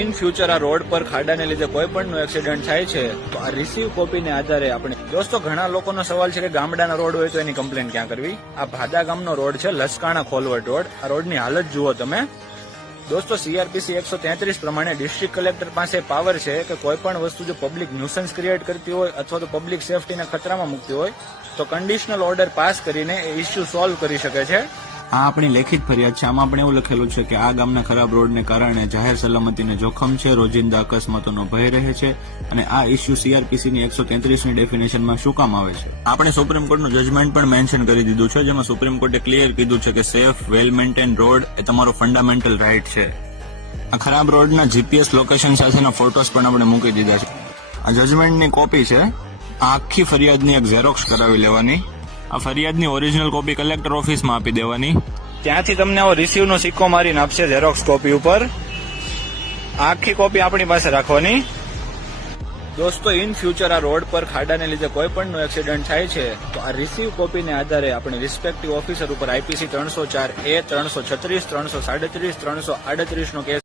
In future આ road પર ખાડાને લીધે કોઈ પણ એક્સિડન્ટ થાય છે તો આ રિસીવ કોપીને આધારે આપણે દોસ્તો ઘણા લોકોનો સવાલ છે કે ગામડાના રોડ હોય તો એની કમ્પ્લેન ક્યાં કરવી। આ ભાદા ગામનો રોડ છે, લસકાણા ખોલવટ રોડ। આ રોડની હાલત જુઓ તમે દોસ્તો। સીઆરપીસી 133 પ્રમાણે ડિસ્ટ્રિક્ટ કલેક્ટર પાસે પાવર છે કે કોઈ પણ વસ્તુ જો પબ્લિક ન્યુસન્સ ક્રિએટ કરતી હોય અથવા તો પબ્લિક સેફટીને ખતરામાં મૂકતી હોય તો કન્ડિશનલ ઓર્ડર પાસ કરીને એ ઇસ્યુ સોલ્વ કરી શકે છે। આ આપણી લેખિત ફરિયાદ છે। આમાં આપણે એવું લખેલું છે કે આ ગામના ખરાબ રોડને કારણે જાહેર સલામતીને જોખમ છે, રોજિંદા અકસ્માતોનો ભય રહે છે અને આ ઇસ્યુ સીઆરપીસીની 133ની ડેફિનેશનમાં શું કામ આવે છે। આપણે સુપ્રીમ કોર્ટનું જજમેન્ટ પણ મેન્શન કરી દીધું છે, જેમાં સુપ્રીમ કોર્ટે ક્લિયર કીધું છે કે સેફ વેલ મેન્ટેન રોડ એ તમારો ફંડામેન્ટલ રાઇટ છે। આ ખરાબ રોડના જીપીએસ લોકેશન સાથેના ફોટોસ પણ આપણે મૂકી દીધા છે। આ જજમેન્ટની કોપી છે। આ આખી ફરિયાદની એક ઝેરોક્સ કરાવી લેવાની। આ ફરિયાદની ઓરિજિનલ કોપી કલેક્ટર ઓફિસમાં આપી દેવાની। ત્યાંથી તમને આવો રિસીવનો સિક્કો મારીને આપશે ઝેરોક્સ કોપી ઉપર। આખી કોપી આપણી પાસે રાખવાની। દોસ્તો ઇન ફ્યુચર આ રોડ પર ખાડાને લીધે કોઈ પણ એક્સિડન્ટ થાય છે તો આ રિસીવ કોપીને આધારે આપણે રિસ્પેક્ટિવ ઓફિસર ઉપર આઈપીસી 304A, 336, 337, 338નો કેસ